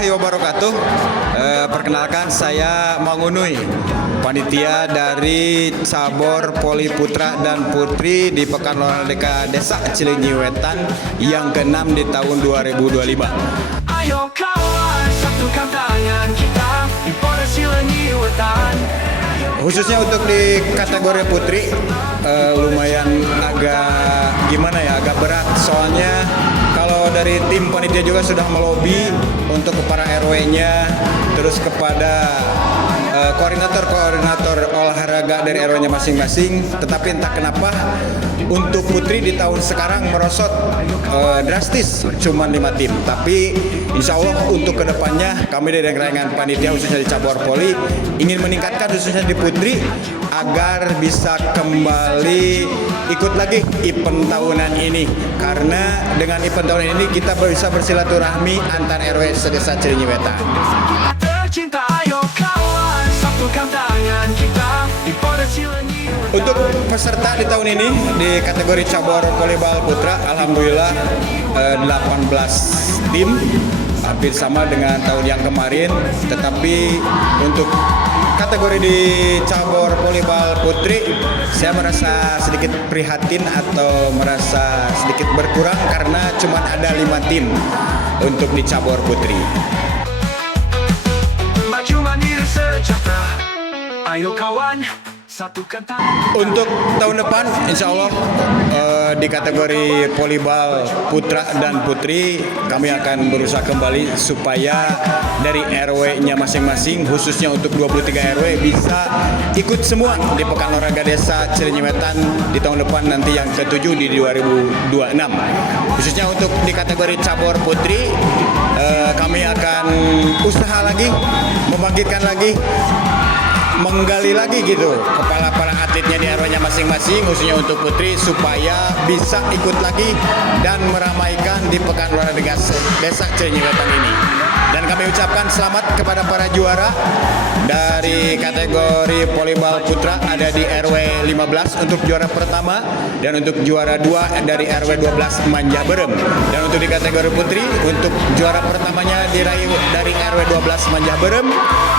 warahmatullahi wabarakatuh. Perkenalkan, saya Mangunui, panitia dari cabur Poli Putra dan Putri di Pekan Olahraga Desa Cileunyi Wetan yang ke-6 di tahun 2025. Ayo kawan, satukan tangan kita di Polres Cileunyi Wetan. Khususnya untuk di kategori putri lumayan agak berat, soalnya kalau dari tim panitia juga sudah melobi untuk ke para RW-nya, terus kepada koordinator olahraga dari RW-nya masing-masing. Tetapi entah kenapa untuk putri di tahun sekarang merosot drastis, cuma 5 tim. Tapi insya Allah untuk kedepannya kami dari Rangkaian Panitia khususnya di cabur poli ingin meningkatkan khususnya di putri agar bisa kembali ikut lagi event tahunan ini, karena dengan event tahunan ini kita bisa bersilaturahmi antar RW sedesa Cileunyi Wetan. Tercinta, ayo kawan, satukan tangan kita di Polres Cileunyi Wetan. Untuk peserta di tahun ini di kategori cabur volleyball putra, alhamdulillah 18 tim, hampir sama dengan tahun yang kemarin. Tetapi untuk kategori di cabur volleyball putri, saya merasa sedikit prihatin atau merasa sedikit berkurang karena cuma ada 5 tim untuk di cabur putri. Maju mandiri sejahtera, ayo kawan, satukan tangan. Untuk tahun depan, insya Allah di kategori volleyball putra dan putri kami akan berusaha kembali supaya dari RW-nya masing-masing, khususnya untuk 23 RW bisa ikut semua di Pekan Olahraga Desa Cileunyi Wetan di tahun depan nanti yang ke-7 di 2026. Khususnya untuk di kategori cabur putri, kami akan usaha lagi, membangkitkan lagi, menggali lagi gitu kepala para atletnya di RW-nya masing-masing, khususnya untuk putri, supaya bisa ikut lagi dan meramaikan di Pekan Olahraga Desa Cileunyi Wetan ini. Dan kami ucapkan selamat kepada para juara dari kategori volleyball putra ada di RW 15 untuk juara pertama, dan untuk juara 2 dari RW 12 Manja Berem. Dan untuk di kategori putri, untuk juara pertamanya diraih dari RW 12 Manja Berem,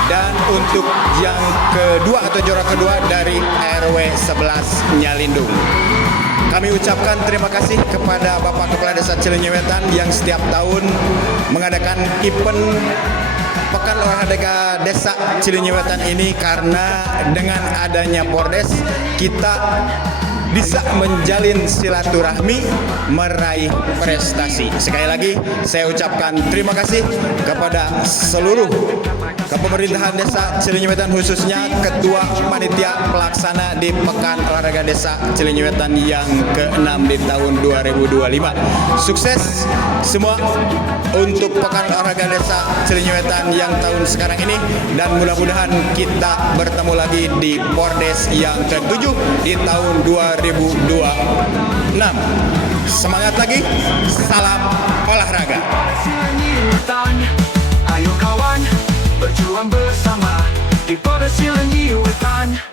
dan untuk yang kedua atau juara kedua dari RW 11 Nyalindung. Kami ucapkan terima kasih kepada Bapak Kepala Desa Cileunyi Wetan yang setiap tahun mengadakan event Pekan Olahraga Desa Cileunyi Wetan ini, karena dengan adanya Pordes kita bisa menjalin silaturahmi, meraih prestasi. Sekali lagi saya ucapkan terima kasih kepada seluruh kepemerintahan Desa Cileunyi Wetan, khususnya Ketua Panitia Pelaksana di Pekan Olahraga Desa Cileunyi Wetan yang ke-6 di tahun 2025. Sukses semua untuk Pekan Olahraga Desa Cileunyi Wetan yang tahun sekarang ini, dan mudah-mudahan kita bertemu lagi di Pordes yang ke-7 di tahun 2026. Semangat lagi, salam olahraga. Ayo kawan, berjuang bersama di Polres Cileunyi Wetan.